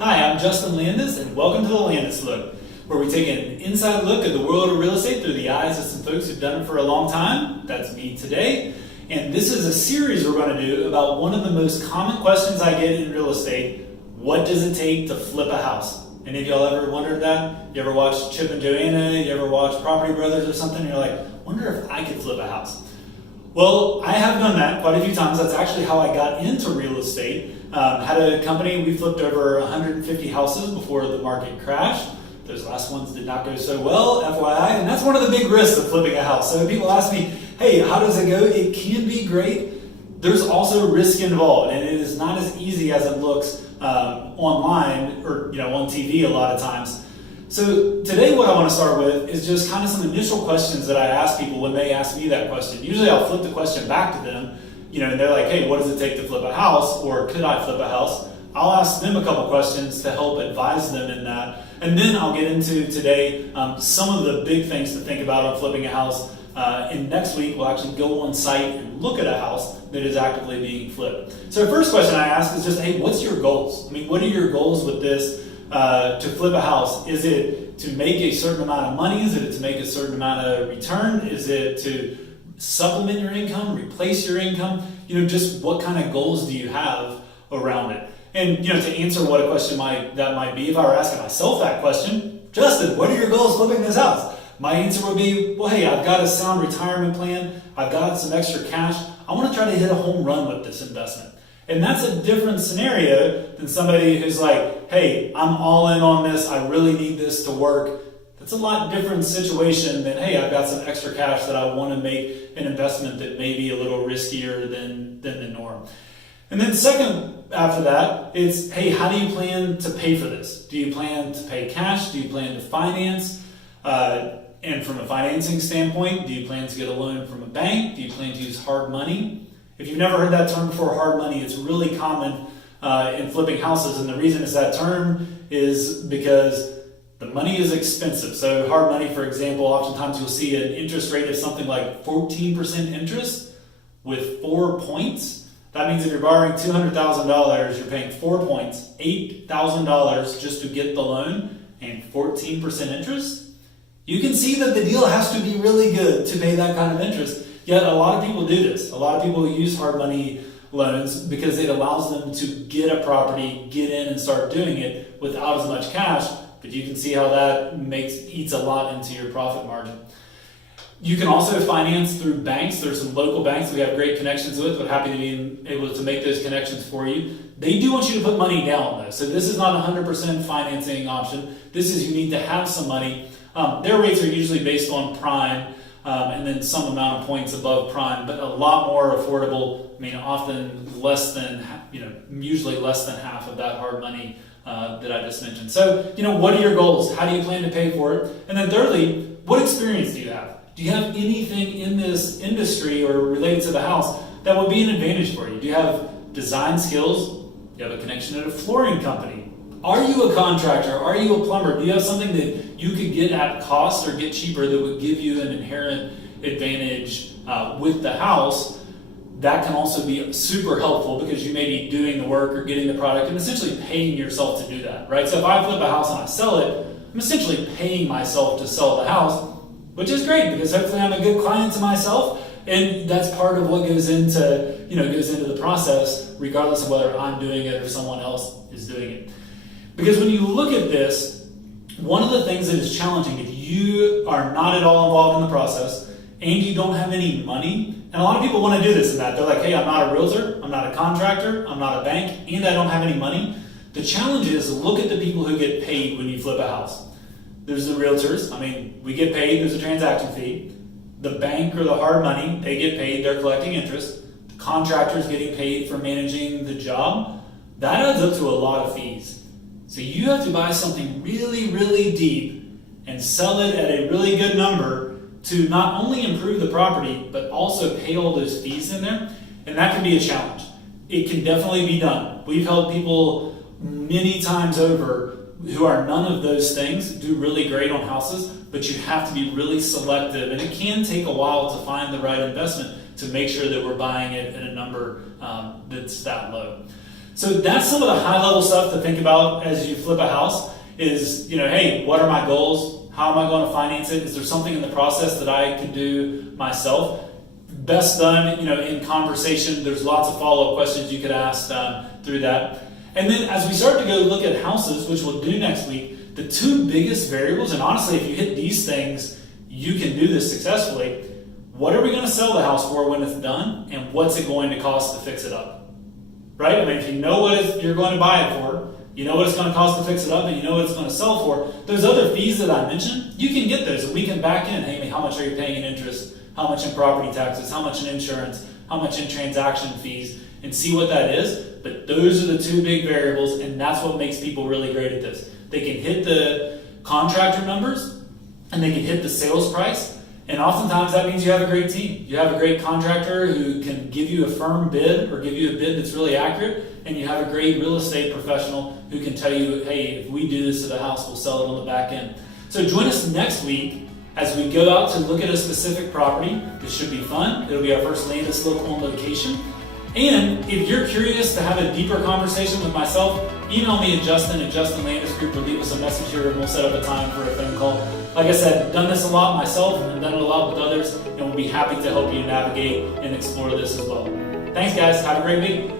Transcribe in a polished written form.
Hi, I'm Justin Landis, and welcome to the Landis Look, where we take an inside look at the world of real estate through the eyes of some folks who've done it for a long time. That's me today. And this is a series we're going to do about one of the most common questions I get in real estate. What does it take to flip a house? Any of y'all ever wondered that? You ever watched Chip and Joanna? You ever watched Property Brothers or something? You're like, wonder if I could flip a house. Well, I have done that quite a few times. That's actually how I got into real estate. Had a company, we flipped over 150 houses before the market crashed. Those last ones did not go so well, FYI, and that's one of the big risks of flipping a house. So people ask me, hey, how does it go? It can be great. There's also risk involved, and it is not as easy as it looks online or on TV a lot of times. So today what I want to start with is just kind of some initial questions that I ask people when they ask me that question. Usually I'll flip the question back to them, and they're like, hey, what does it take to flip a house? Or could I flip a house? I'll ask them a couple questions to help advise them in that. And then I'll get into today some of the big things to think about on flipping a house. And next week we'll actually go on site and look at a house that is actively being flipped. So the first question I ask is just, hey, what's your goals? What are your goals with this? To flip a house? Is it to make a certain amount of money? Is it to make a certain amount of return? Is it to supplement your income, replace your income? Just what kind of goals do you have around it? And to answer what a question that might be, if I were asking myself that question, Justin, what are your goals flipping this house? My answer would be, well, hey, I've got a sound retirement plan. I've got some extra cash. I want to try to hit a home run with this investment. And that's a different scenario than somebody who's like, hey, I'm all in on this. I really need this to work. That's a lot different situation than, hey, I've got some extra cash that I want to make an investment that may be a little riskier than the norm. And then second, after that, it's, hey, how do you plan to pay for this? Do you plan to pay cash? Do you plan to finance? And from a financing standpoint, do you plan to get a loan from a bank? Do you plan to use hard money? If you've never heard that term before, hard money, it's really common in flipping houses. And the reason it's that term is because the money is expensive. So hard money, for example, oftentimes you'll see an interest rate of something like 14% interest with 4 points. That means if you're borrowing $200,000, you're paying 4 points, $8,000 just to get the loan and 14% interest. You can see that the deal has to be really good to pay that kind of interest. Yet a lot of people do this. A lot of people use hard money loans because it allows them to get a property, get in and start doing it without as much cash. But you can see how that eats a lot into your profit margin. You can also finance through banks. There's some local banks we have great connections with. We're happy to be able to make those connections for you. They do want you to put money down though. So this is not a 100% financing option. This is you need to have some money. Their rates are usually based on prime. And then some amount of points above prime, but a lot more affordable. Often less than, usually less than half of that hard money that I just mentioned. So, what are your goals? How do you plan to pay for it? And then thirdly, what experience do you have? Do you have anything in this industry or related to the house that would be an advantage for you? Do you have design skills? Do you have a connection at a flooring company? Are you a contractor? Are you a plumber? Do you have something that you could get at cost or get cheaper that would give you an inherent advantage with the house? That can also be super helpful because you may be doing the work or getting the product and essentially paying yourself to do that, right? So if I flip a house and I sell it, I'm essentially paying myself to sell the house, which is great because hopefully I'm a good client to myself, and that's part of what goes into the process, regardless of whether I'm doing it or someone else is doing it. Because when you look at this, one of the things that is challenging if you are not at all involved in the process and you don't have any money, and a lot of people want to do this and that. They're like, hey, I'm not a realtor, I'm not a contractor, I'm not a bank, and I don't have any money. The challenge is look at the people who get paid when you flip a house. There's the realtors. We get paid, there's a transaction fee. The bank or the hard money, they get paid, they're collecting interest. The contractor's getting paid for managing the job. That adds up to a lot of fees. So you have to buy something really, really deep and sell it at a really good number to not only improve the property, but also pay all those fees in there. And that can be a challenge. It can definitely be done. We've helped people many times over who are none of those things do really great on houses, but you have to be really selective. And it can take a while to find the right investment to make sure that we're buying it at a number that's that low. So that's some of the high level stuff to think about as you flip a house is, hey, what are my goals? How am I going to finance it? Is there something in the process that I can do myself? Best done, in conversation. There's lots of follow-up questions you could ask through that. And then as we start to go look at houses, which we'll do next week, the two biggest variables, and honestly, if you hit these things, you can do this successfully. What are we going to sell the house for when it's done? And what's it going to cost to fix it up? Right? I mean, if you know what you're going to buy it for, you know what it's going to cost to fix it up, and you know what it's going to sell for, those other fees that I mentioned, you can get those. And we can back in, hey, how much are you paying in interest? How much in property taxes? How much in insurance? How much in transaction fees? And see what that is. But those are the two big variables, and that's what makes people really great at this. They can hit the contractor numbers, and they can hit the sales price. And oftentimes that means you have a great team. You have a great contractor who can give you a firm bid or give you a bid that's really accurate. And you have a great real estate professional who can tell you, hey, if we do this to the house, we'll sell it on the back end. So join us next week as we go out to look at a specific property. This should be fun. It'll be our first Landis Look on location. And if you're curious to have a deeper conversation with myself, email me at Justin at Justin Landis Group, or leave us a message here and we'll set up a time for a phone call. Like I said, I've done this a lot myself and done it a lot with others, and we'll be happy to help you navigate and explore this as well. Thanks guys, have a great week.